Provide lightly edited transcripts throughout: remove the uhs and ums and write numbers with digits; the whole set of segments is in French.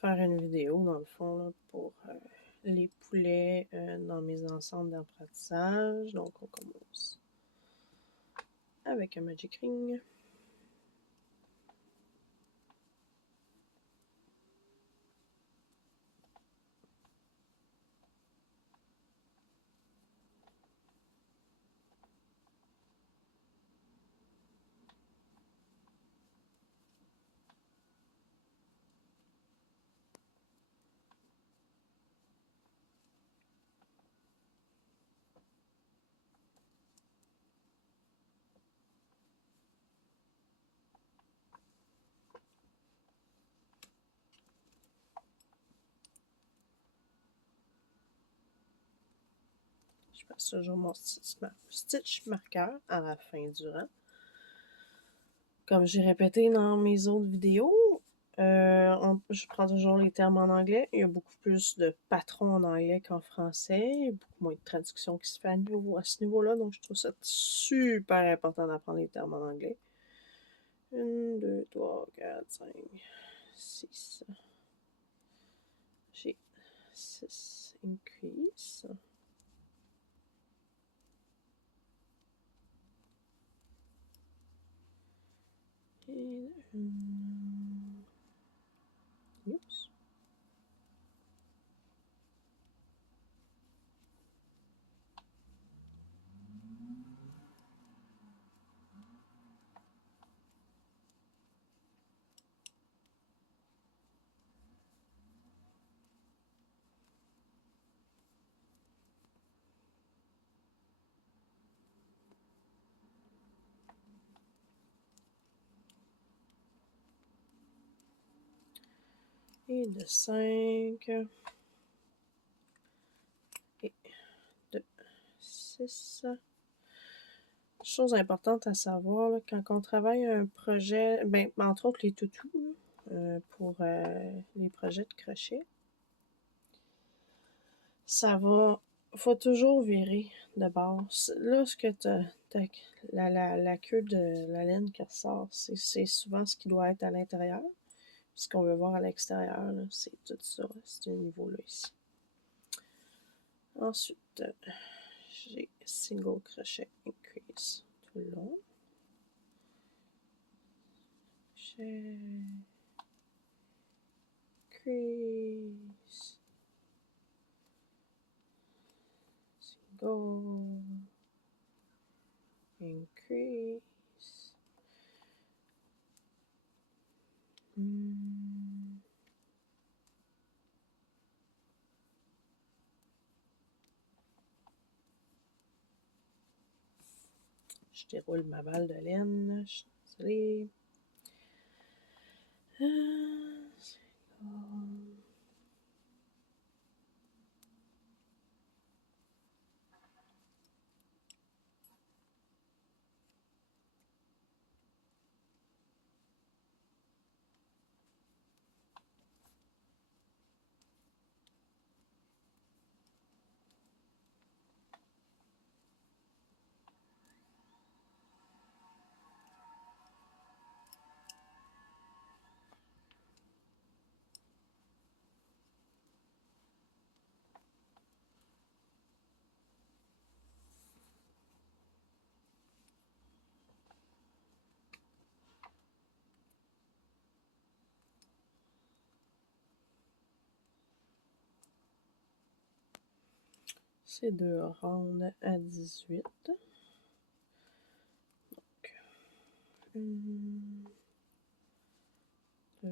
faire une vidéo, dans le fond, là, pour les poulets dans mes ensembles d'apprentissage. Donc, on commence avec un Magic Ring. Je passe toujours mon stitch marqueur à la fin du rang. Comme j'ai répété dans mes autres vidéos, je prends toujours les termes en anglais. Il y a beaucoup plus de patrons en anglais qu'en français. Il y a beaucoup moins de traduction qui se fait à ce niveau-là. Donc, je trouve ça super important d'apprendre les termes en anglais. 1, 2, 3, 4, 5, 6. J'ai 6 increase. Et oups. Et de 5. Et de 6. Chose importante à savoir, là, quand on travaille un projet, ben, entre autres les toutous, pour les projets de crochet, faut toujours virer de base. Là, ce que la queue de la laine qui ressort, c'est souvent ce qui doit être à l'intérieur. Ce qu'on veut voir à l'extérieur, c'est tout ça, ce niveau-là ici. Ensuite, j'ai single crochet increase tout le long. Increase. Single. Increase. Je déroule ma balle de laine. Je suis désolée. C'est 2 rondes à 18. Donc, 1, 2,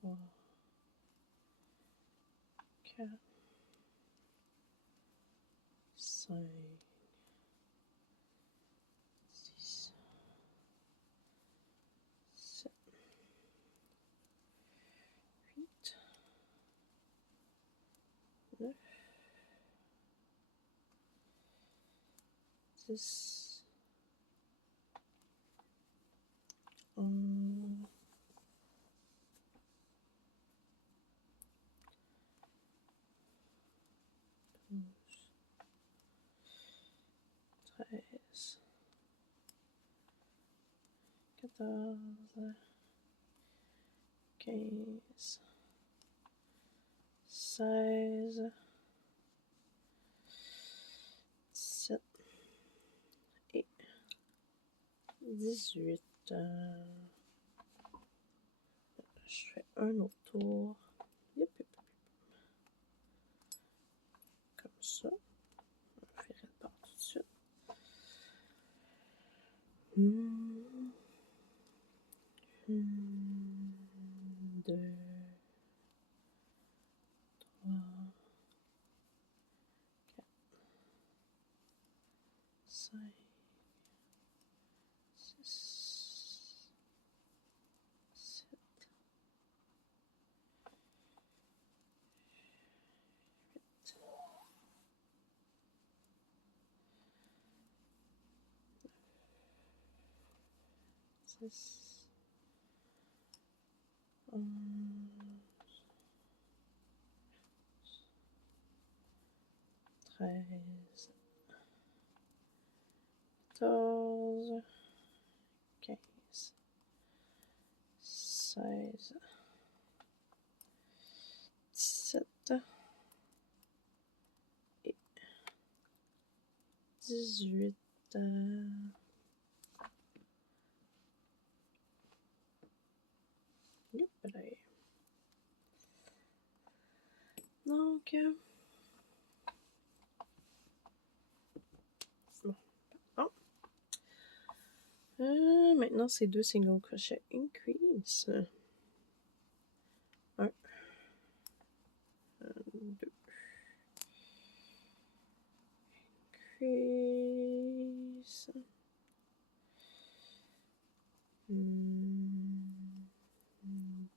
3, 4, 5, 6, 7, 8, 9, 10, 11, 12, 13, 14, 15, 16, 17 et 18. Je fais un autre tour. Yep, yep. Comme ça. On fait de part tout de suite. 2, 3, 4, 5, 6, 7, 10, 11, 13, 14, 15, 16, 17 et 18. Donc, bon. Maintenant, c'est 2 single crochet increase. 1, 2. Increase.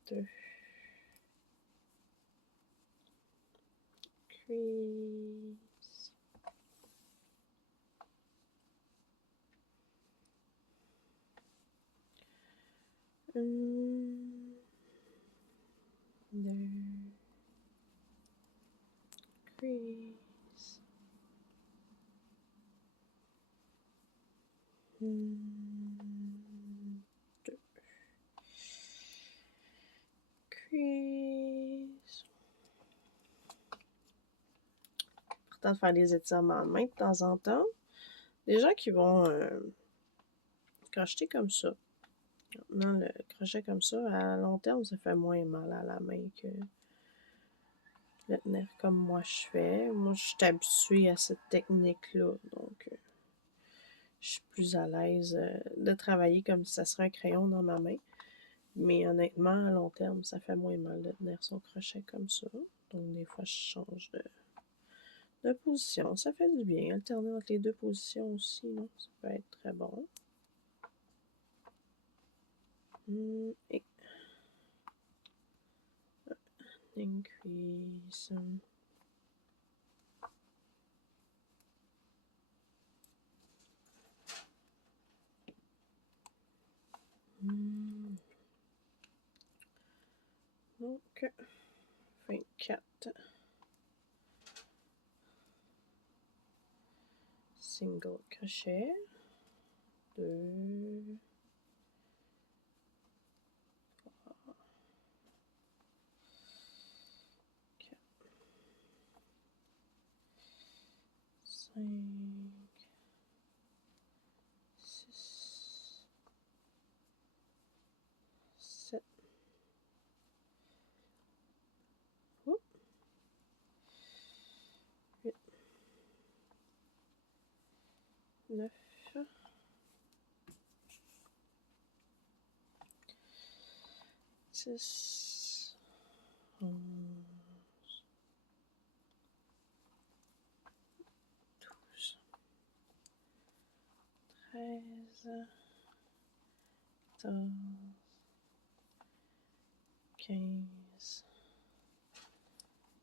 2. Increase. 1, 2. Increase. 2. Increase. Important de faire des étirements de main de temps en temps. Les gens qui vont crocheter comme ça. Non, le crochet comme ça, à long terme, ça fait moins mal à la main que le tenir comme moi je fais. Moi, je suis habituée à cette technique-là, donc je suis plus à l'aise de travailler comme si ça serait un crayon dans ma main. Mais honnêtement, à long terme, ça fait moins mal de tenir son crochet comme ça. Donc des fois, je change de position. Ça fait du bien. Alterner entre les deux positions aussi, non? Ça peut être très bon. Et increase. Donc, 24. Single crochet. 2. 3. 4. 5. 6. 7. 8. 9. 10. 11. 12. 13. 14. 15.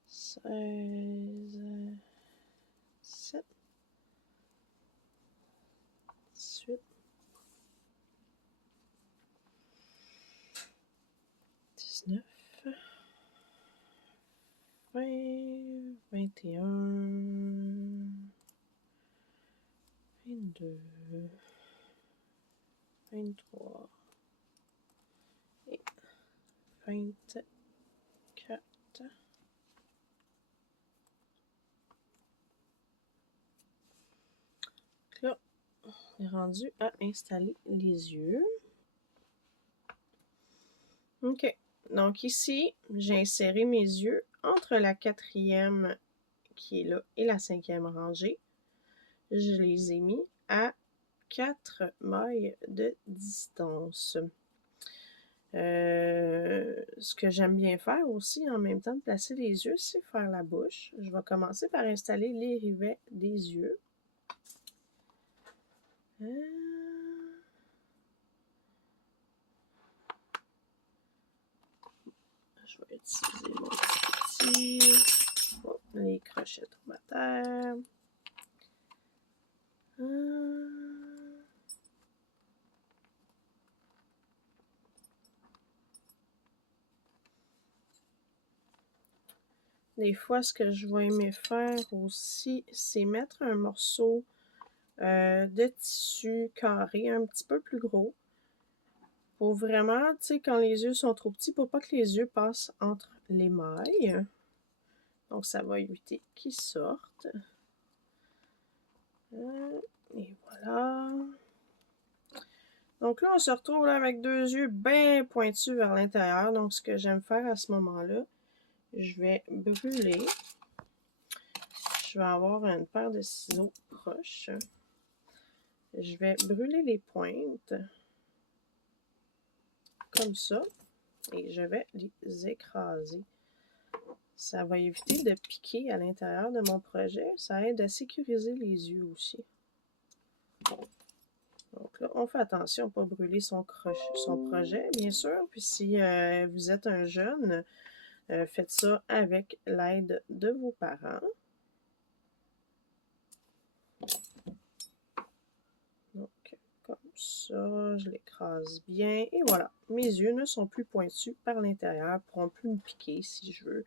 16. 17. 18. 19. 20. 21. 22. 23. Et 24. Là, on est rendu à installer les yeux. OK. Donc ici, j'ai inséré mes yeux entre la 4e qui est là et la 5e rangée. Je les ai mis à 4 mailles de distance. Ce que j'aime bien faire aussi en même temps de placer les yeux, c'est faire la bouche. Je vais commencer par installer les rivets des yeux. Je vais utiliser mon petit oh, les crochets tombent à terre. Des fois, ce que je vais aimer faire aussi, c'est mettre un morceau de tissu carré un petit peu plus gros. Pour vraiment, tu sais, quand les yeux sont trop petits, pour pas que les yeux passent entre les mailles. Donc, ça va éviter qu'ils sortent. Et voilà. Donc là, on se retrouve là avec deux yeux bien pointus vers l'intérieur. Donc, ce que j'aime faire à ce moment-là, je vais brûler. Je vais avoir une paire de ciseaux proches. Je vais brûler les pointes comme ça et je vais les écraser. Ça va éviter de piquer à l'intérieur de mon projet. Ça aide à sécuriser les yeux aussi. Donc là, on fait attention à ne pas brûler son projet, bien sûr. Puis si vous êtes un jeune, faites ça avec l'aide de vos parents. Donc, comme ça, je l'écrase bien. Et voilà, mes yeux ne sont plus pointus par l'intérieur, ne pourront plus me piquer si je veux,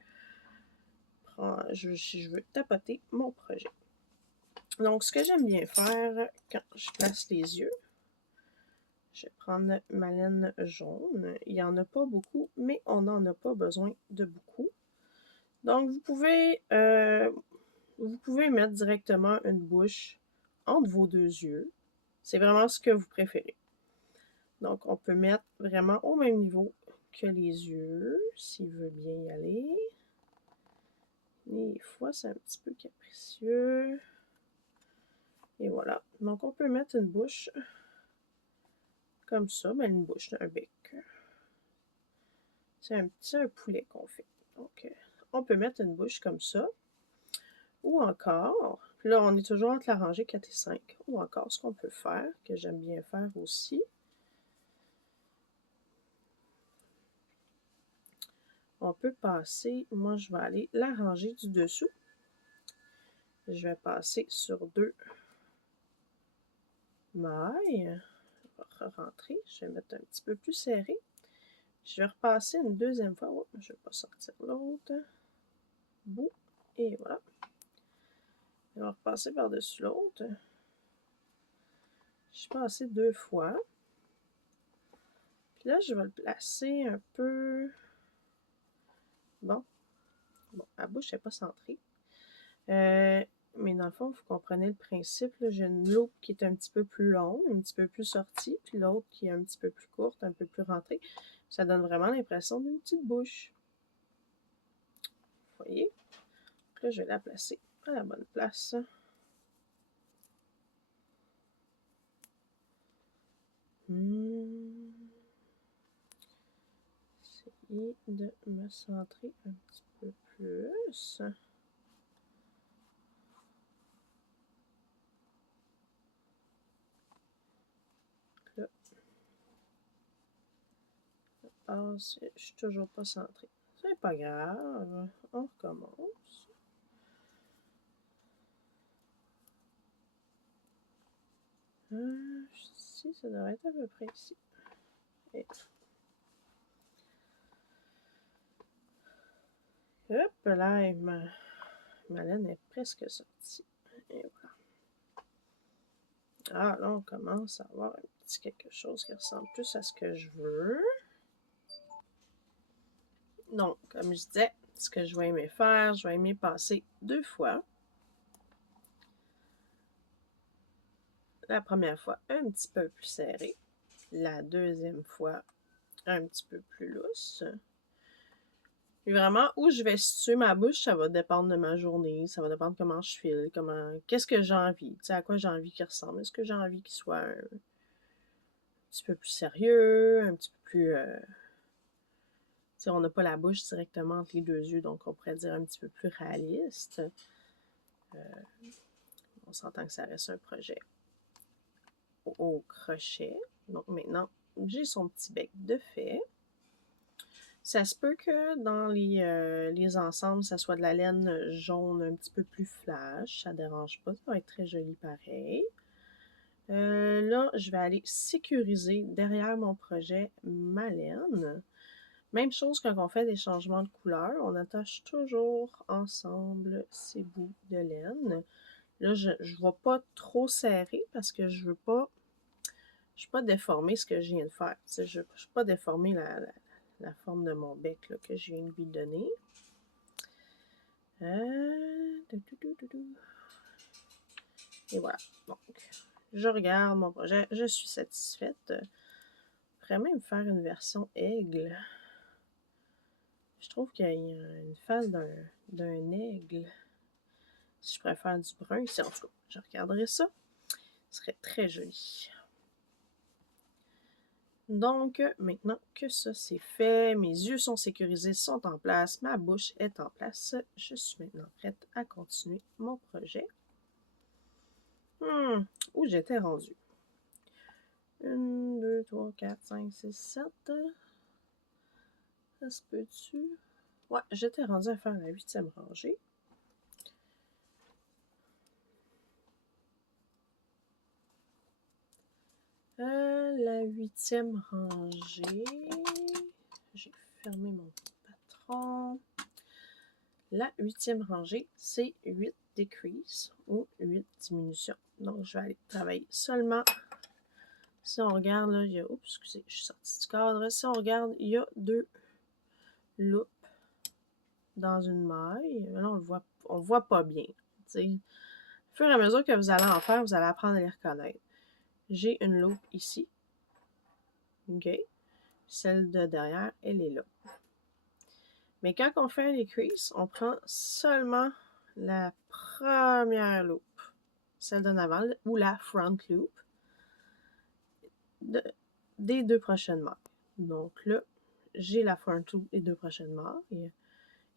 si je veux tapoter mon projet. Donc, ce que j'aime bien faire quand je place les yeux, je vais prendre ma laine jaune. Il n'y en a pas beaucoup, mais on n'en a pas besoin de beaucoup. Donc, vous pouvez mettre directement une bouche entre vos deux yeux. C'est vraiment ce que vous préférez. Donc, on peut mettre vraiment au même niveau que les yeux, s'il veut bien y aller. Des fois, c'est un petit peu capricieux. Et voilà. Donc, on peut mettre une bouche comme ça. Ben, une bouche, un bec. C'est un poulet qu'on fait. Donc, on peut mettre une bouche comme ça. Ou encore, là, on est toujours entre la rangée 4 et 5. Ou encore, ce qu'on peut faire, que j'aime bien faire aussi, on peut passer, moi je vais aller la rangée du dessous. Je vais passer sur 2 mailles. Je vais rentrer, je vais mettre un petit peu plus serré. Je vais repasser une deuxième fois. Oh, je ne vais pas sortir l'autre bout. Et voilà. Je vais repasser par-dessus l'autre. Je suis passée 2 fois. Puis là, je vais le placer un peu. Bon, la bouche n'est pas centrée. Mais dans le fond, vous comprenez le principe. J'ai une loupe qui est un petit peu plus longue, un petit peu plus sortie, puis l'autre qui est un petit peu plus courte, un peu plus rentrée. Ça donne vraiment l'impression d'une petite bouche. Vous voyez? Donc là, je vais la placer à la bonne place. Essayer de me centrer un petit peu plus. Là. Ah, je suis toujours pas centrée. C'est pas grave. On recommence. Ici, ça devrait être à peu près ici. Et hop là, ma laine est presque sortie. Et voilà. Ah, là, on commence à avoir un petit quelque chose qui ressemble plus à ce que je veux. Donc, comme je disais, ce que je vais aimer faire, je vais aimer passer 2 fois. La première fois, un petit peu plus serré. La deuxième fois, un petit peu plus lousse. Puis vraiment, où je vais situer ma bouche, ça va dépendre de ma journée, ça va dépendre comment je file, qu'est-ce que j'ai envie, tu sais, à quoi j'ai envie qu'il ressemble. Est-ce que j'ai envie qu'il soit un petit peu plus sérieux, un petit peu plus... tu sais, on n'a pas la bouche directement entre les deux yeux, donc on pourrait dire un petit peu plus réaliste. On s'entend que ça reste un projet au crochet. Donc maintenant, j'ai son petit bec de fait. Ça se peut que dans les ensembles, ça soit de la laine jaune un petit peu plus flash. Ça dérange pas, ça va être très joli pareil. Là, je vais aller sécuriser derrière mon projet ma laine. Même chose quand on fait des changements de couleur, on attache toujours ensemble ces bouts de laine. Là, je ne vais pas trop serrer parce que je veux pas déformer ce que je viens de faire. Je ne veux pas déformer la forme de mon bec là, que je viens de lui donner. Et voilà. Donc, je regarde mon projet. Je suis satisfaite. Je pourrais même faire une version aigle. Je trouve qu'il y a une face d'un aigle. Si je préfère du brun ici, en tout cas, je regarderai ça. Ce serait très joli. Donc, maintenant que ça c'est fait, mes yeux sont sécurisés, sont en place, ma bouche est en place, je suis maintenant prête à continuer mon projet. Où j'étais rendue? 1, 2, 3, 4, 5, 6, 7. Ça se peut-tu? Ouais, j'étais rendue à faire la 8e rangée. La 8e rangée. J'ai fermé mon patron. La 8e rangée, c'est 8 decrease ou 8 diminutions. Donc, je vais aller travailler seulement. Si on regarde, là, il y a... Oups, excusez, je suis sortie du cadre. Si on regarde, il y a 2 loupes dans une maille. Là, on le voit pas bien. T'sais. Au fur et à mesure que vous allez en faire, vous allez apprendre à les reconnaître. J'ai une loupe ici. OK. Celle de derrière, elle est là. Mais quand on fait un decrease, on prend seulement la première loupe, celle d'en avant, ou la front loop des 2 prochaines mailles. Donc là, j'ai la front loop des 2 prochaines mailles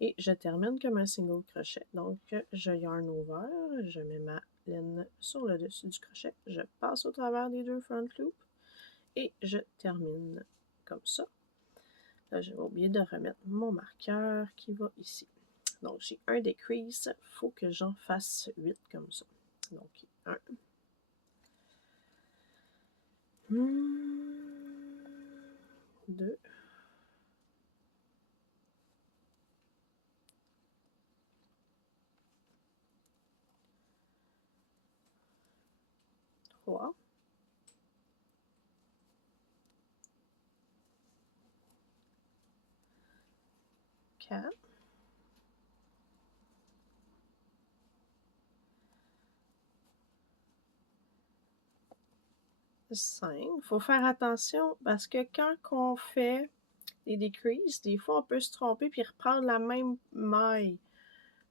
et je termine comme un single crochet. Donc, je yarn over, je mets ma laine sur le dessus du crochet, je passe au travers des 2 front loops et je termine comme ça. Là, j'ai oublié de remettre mon marqueur qui va ici. Donc, j'ai un decrease. Il faut que j'en fasse 8 comme ça. Donc, 1. 2. 3. 4. 5. Il faut faire attention parce que quand on fait des decreases, des fois on peut se tromper puis reprendre la même maille.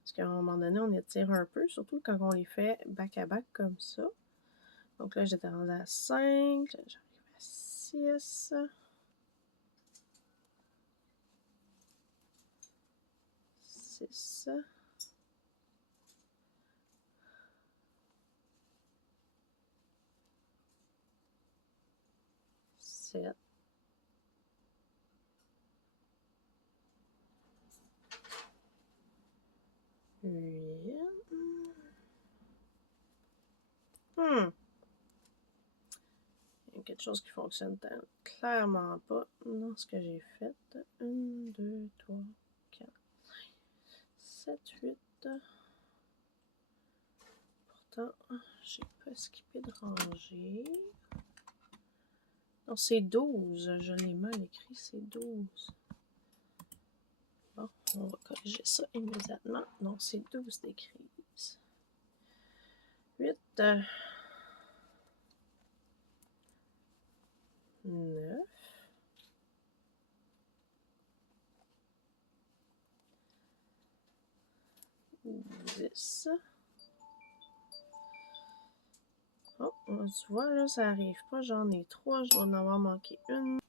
Parce qu'à un moment donné, on étire un peu, surtout quand on les fait back à back comme ça. Donc là, j'étais rendue à 5. J'arrive à 6. 6. 7. 8. Il y a quelque chose qui fonctionne clairement pas dans ce que j'ai fait. 1, 2, 3, 4, 5, 7, 8. Pourtant, j'ai pas skippé de rangée. Non, c'est 12. Je l'ai mal écrit, c'est 12. Bon, on va corriger ça immédiatement. Donc, c'est 12 décrises. 8, 9, 10. Oh, tu vois, là, ça arrive pas. J'en ai 3, je dois en avoir manqué une.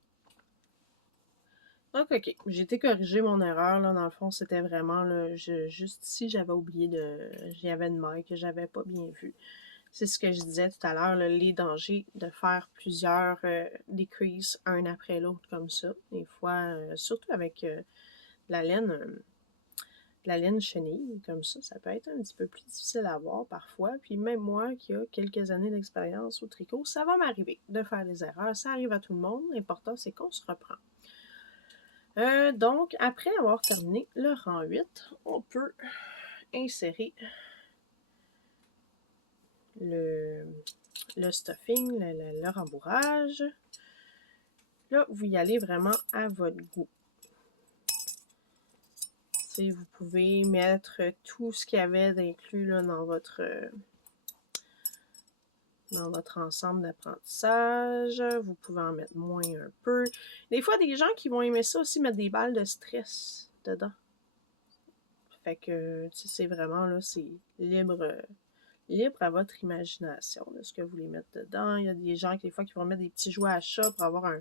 Donc, ok, j'ai été corriger mon erreur, là. Dans le fond, c'était vraiment, là, juste ici, j'avais oublié de... Il y avait une maille que j'avais pas bien vue. C'est ce que je disais tout à l'heure, les dangers de faire plusieurs decreases un après l'autre comme ça. Des fois, surtout avec la laine chenille, comme ça peut être un petit peu plus difficile à voir parfois. Puis même moi, qui a quelques années d'expérience au tricot, ça va m'arriver de faire des erreurs. Ça arrive à tout le monde. L'important, c'est qu'on se reprend. Donc, après avoir terminé le rang 8, on peut insérer le stuffing, le rembourrage. Là, vous y allez vraiment à votre goût. T'sais, vous pouvez mettre tout ce qu'il y avait d'inclus dans votre ensemble d'apprentissage. Vous pouvez en mettre moins un peu. Des fois, des gens qui vont aimer ça aussi, mettre des balles de stress dedans. Fait que c'est vraiment là, c'est libre à votre imagination de ce que vous voulez mettre dedans. Il y a des gens des fois qui vont mettre des petits jouets à chat pour avoir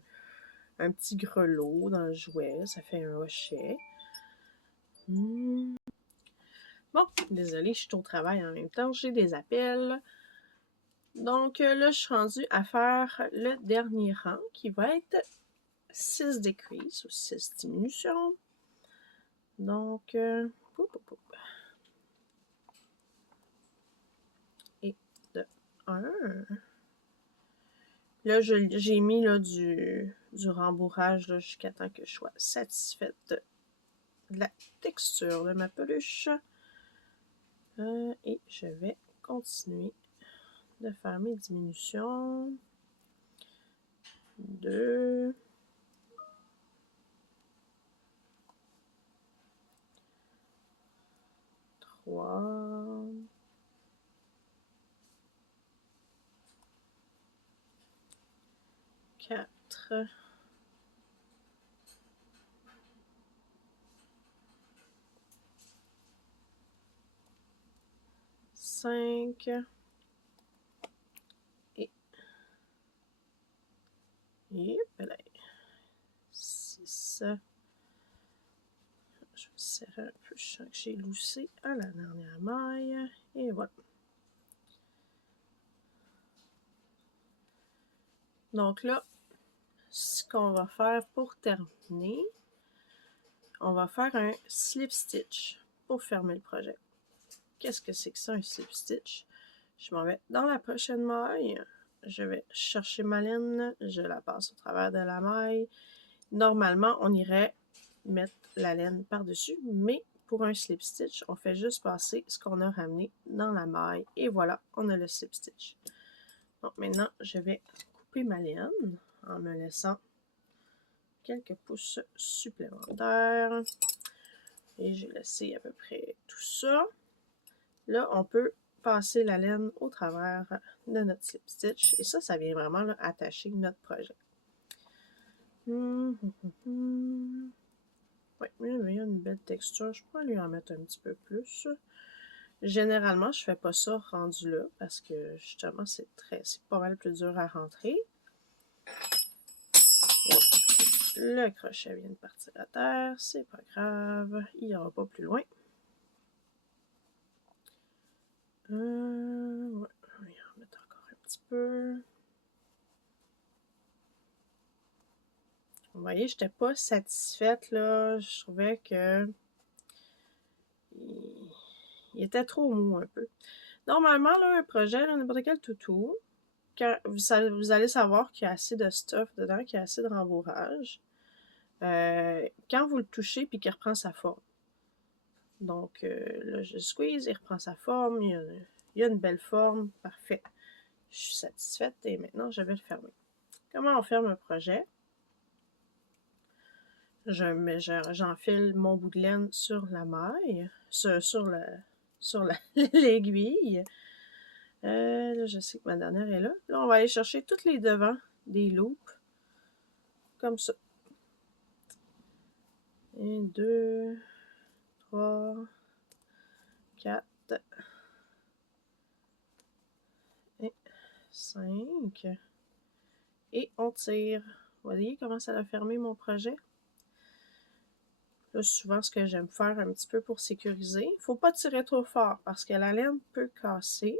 un petit grelot dans le jouet. Ça fait un hochet. Bon, désolée, je suis au travail en même temps. J'ai des appels. Donc là, je suis rendue à faire le dernier rang qui va être 6 decreases ou 6 diminutions. Donc, et de 1. Là, j'ai mis là, du rembourrage jusqu'à temps que je sois satisfaite de la texture de ma peluche. Et je vais continuer de faire mes diminutions. 2. 3. 4. 5. Et 6. Je vais serrer un peu, je sens que j'ai loussé à la dernière maille. Et voilà. Donc là, ce qu'on va faire pour terminer, on va faire un slip stitch pour fermer le projet. Qu'est-ce que c'est que ça, un slip stitch? Je m'en vais dans la prochaine maille. Je vais chercher ma laine, je la passe au travers de la maille. Normalement, on irait mettre la laine par-dessus, mais pour un slip stitch, on fait juste passer ce qu'on a ramené dans la maille. Et voilà, on a le slip stitch. Donc maintenant, je vais couper ma laine en me laissant quelques pouces supplémentaires. Et j'ai laissé à peu près tout ça. Là, on peut passer la laine au travers de notre slip stitch. Et ça vient vraiment là, attacher notre projet. Oui, il y a une belle texture. Je pourrais lui en mettre un petit peu plus. Généralement, je fais pas ça rendu là parce que justement, c'est pas mal plus dur à rentrer. Et le crochet vient de partir à terre. C'est pas grave. Il n'y aura pas plus loin. Ouais, on va en mettre encore un petit peu. Vous voyez, je n'étais pas satisfaite, là. Je trouvais que il était trop mou un peu. Normalement, là, un projet, n'importe quel toutou, quand vous allez savoir qu'il y a assez de stuff dedans, qu'il y a assez de rembourrage. Quand vous le touchez puis qu'il reprend sa forme. Donc, là, je squeeze, il reprend sa forme. Il y a une belle forme. Parfait. Je suis satisfaite et maintenant, je vais le fermer. Comment on ferme un projet? j'enfile mon bout de laine sur la maille, sur l'aiguille. Là, je sais que ma dernière est là. Là, on va aller chercher toutes les devants des loupes, comme ça. 1, 2, 3, 4, et 5. Et on tire. Vous voyez comment ça a fermé mon projet? Là, souvent, ce que j'aime faire un petit peu pour sécuriser, il ne faut pas tirer trop fort parce que la laine peut casser.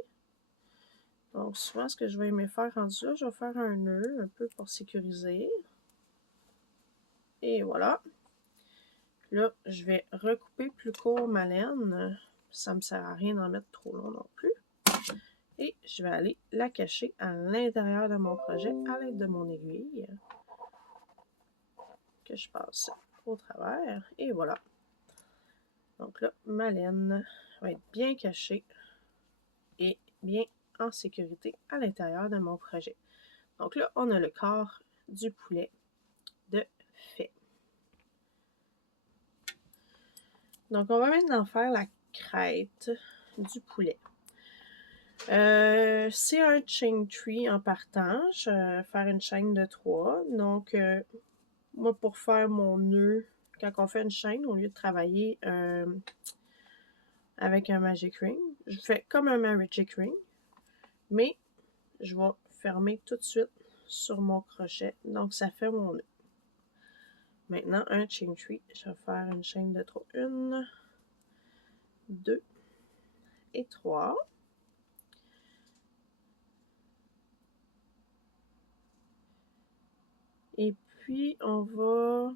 Donc, souvent, ce que je vais aimer faire rendu là, je vais faire un nœud un peu pour sécuriser. Et voilà. Là, je vais recouper plus court ma laine. Ça ne me sert à rien d'en mettre trop long non plus. Et je vais aller la cacher à l'intérieur de mon projet à l'aide de mon aiguille. Que je passe au travers. Et voilà. Donc là, ma laine va être bien cachée et bien en sécurité à l'intérieur de mon projet. Donc là, on a le corps du poulet de fait. Donc, on va maintenant faire la crête du poulet. C'est un chain tree en partant. Je vais faire une chaîne de 3. Donc, moi, pour faire mon nœud, quand on fait une chaîne, au lieu de travailler avec un magic ring, je fais comme un magic ring, mais je vais fermer tout de suite sur mon crochet. Donc, ça fait mon nœud. Maintenant, un chain tree. Je vais faire une chaîne de 3. 1, 2 et 3. Et puis, on va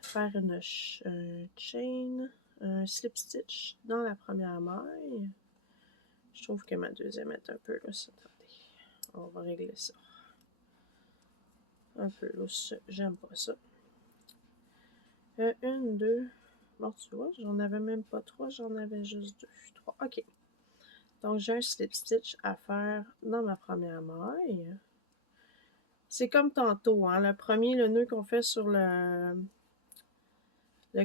faire un chain, un slip stitch dans la première maille. Je trouve que ma deuxième est un peu lousse. Attendez, on va régler ça. Un peu lousse, j'aime pas ça. 1, 2, bon tu vois, j'en avais même pas 3, j'en avais juste 2, 3, ok. Donc j'ai un slip stitch à faire dans ma première maille. C'est comme tantôt, hein, le premier, le nœud qu'on fait sur le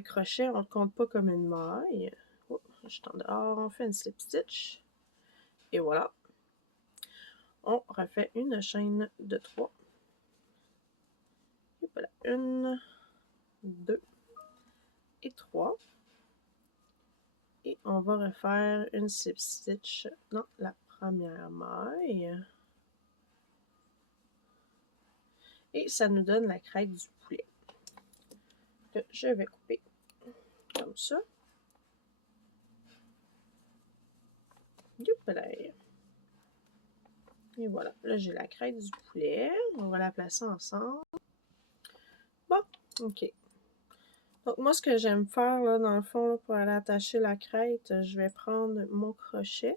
crochet, on ne le compte pas comme une maille. Oh, je suis en dehors, on fait une slip stitch. Et voilà. On refait une chaîne de 3. Et voilà. 1, 2 et 3. Et on va refaire une slip stitch dans la première maille. Et ça nous donne la crête du poulet. Que je vais couper comme ça. Youpalaï. Et voilà, là j'ai la crête du poulet. On va la placer ensemble. Bon, ok. Donc moi, ce que j'aime faire, là, dans le fond, là, pour aller attacher la crête, je vais prendre mon crochet.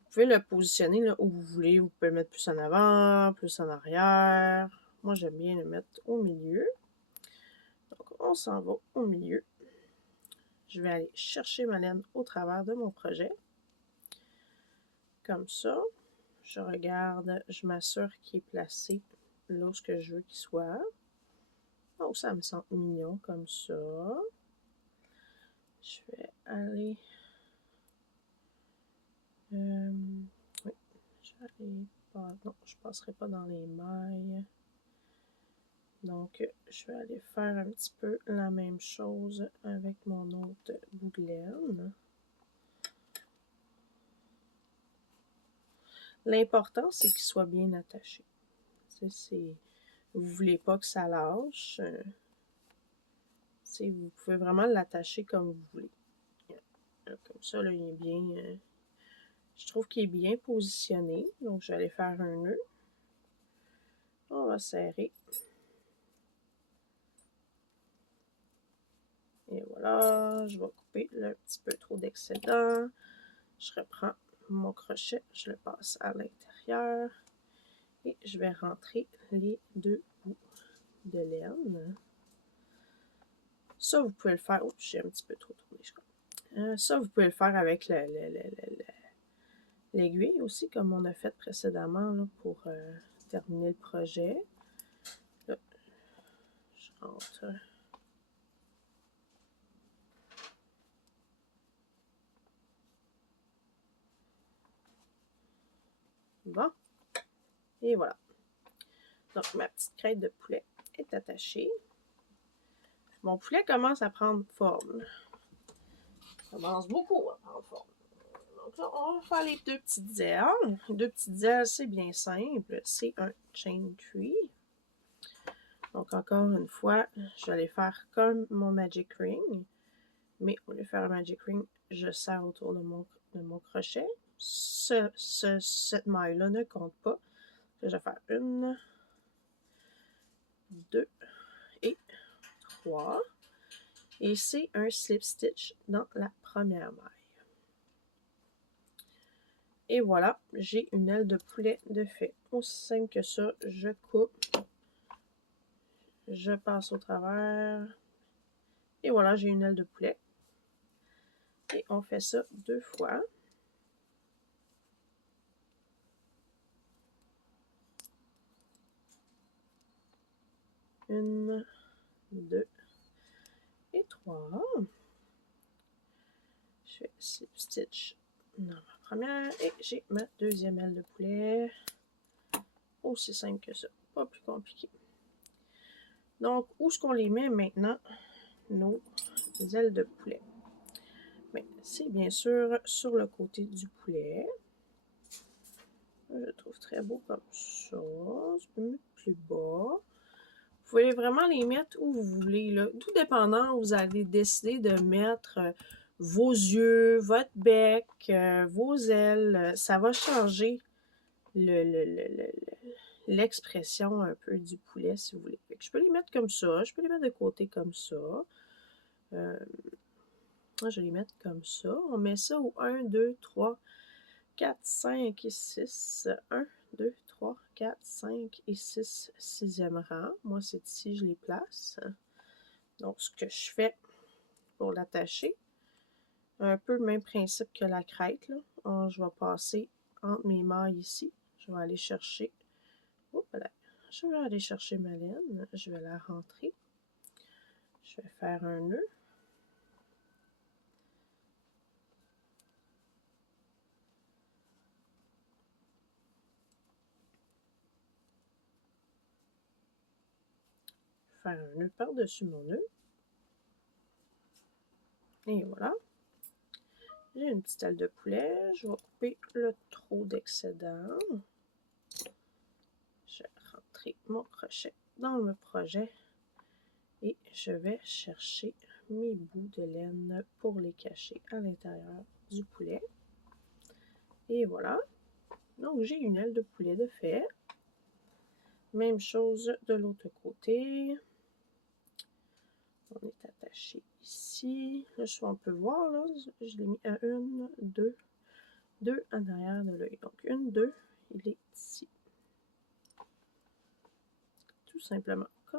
Vous pouvez le positionner là, où vous voulez. Vous pouvez le mettre plus en avant, plus en arrière. Moi, j'aime bien le mettre au milieu. Donc, on s'en va au milieu. Je vais aller chercher ma laine au travers de mon projet. Comme ça. Je regarde, je m'assure qu'il est placé là où je veux qu'il soit. Donc, ça me semble mignon comme ça. Je vais aller... oui, je vais aller... non, je ne passerai pas dans les mailles. Donc, je vais aller faire un petit peu la même chose avec mon autre bout de laine. L'important, c'est qu'il soit bien attaché. Vous ne voulez pas que ça lâche. Vous pouvez vraiment l'attacher comme vous voulez. Comme ça, là, il est bien... je trouve qu'il est bien positionné. Donc, je vais aller faire un nœud. On va serrer. Et voilà, je vais couper un petit peu trop d'excédent. Je reprends mon crochet, je le passe à l'intérieur. Et je vais rentrer les 2 bouts de laine. Ça, vous pouvez le faire... Oups, j'ai un petit peu trop tourné, je crois. Ça, vous pouvez le faire avec l'aiguille aussi, comme on a fait précédemment là, pour terminer le projet. entre... Bon. Et voilà. Donc, ma petite crête de poulet est attachée. Mon poulet commence à prendre forme. Ça commence beaucoup à prendre forme. Donc là, on va faire les deux petites ailes. Les deux petites ailes, c'est bien simple. C'est un chain tree. Donc, encore une fois, je vais aller faire comme mon magic ring. Mais au lieu de faire un magic ring, je serre autour de mon crochet. Cette maille-là ne compte pas. Je vais faire 1, 2 et 3. Et c'est un slip stitch dans la première maille. Et voilà, j'ai une aile de poulet de fait. Aussi simple que ça, je coupe. Je passe au travers. Et voilà, j'ai une aile de poulet. Et on fait ça 2 fois. Une, 2 et 3. Je fais slip stitch dans ma première. Et j'ai ma deuxième aile de poulet. Aussi simple que ça. Pas plus compliqué. Donc, où est-ce qu'on les met maintenant, nos ailes de poulet? C'est bien sûr sur le côté du poulet. Je le trouve très beau comme ça. Je peux mettre plus bas. Vous pouvez vraiment les mettre où vous voulez, là. Tout dépendant, vous allez décider de mettre vos yeux, votre bec, vos ailes. Ça va changer l'expression un peu du poulet, si vous voulez. Fait que je peux les mettre comme ça. Je peux les mettre de côté comme ça. Je vais les mettre comme ça. On met ça au 1, 2, 3, 4, 5 et 6. 1, 2, 3, 4, 5 et 6, sixième rang. Moi, c'est ici, je les place. Donc, ce que je fais pour l'attacher, un peu le même principe que la crête, là. Je vais passer entre mes mailles ici. Je vais aller chercher. Voilà. Je vais aller chercher ma laine. Je vais la rentrer. Je vais faire un nœud. Faire un nœud par-dessus mon nœud. Et voilà. J'ai une petite aile de poulet. Je vais couper le trop d'excédent. Je vais rentrer mon crochet dans le projet. Et je vais chercher mes bouts de laine pour les cacher à l'intérieur du poulet. Et voilà. Donc, j'ai une aile de poulet de fait. Même chose de l'autre côté. On est attaché ici. Là, on peut voir, là, je l'ai mis à 1, 2, 2 en arrière de l'œil. Donc, 1, 2, il est ici. Tout simplement.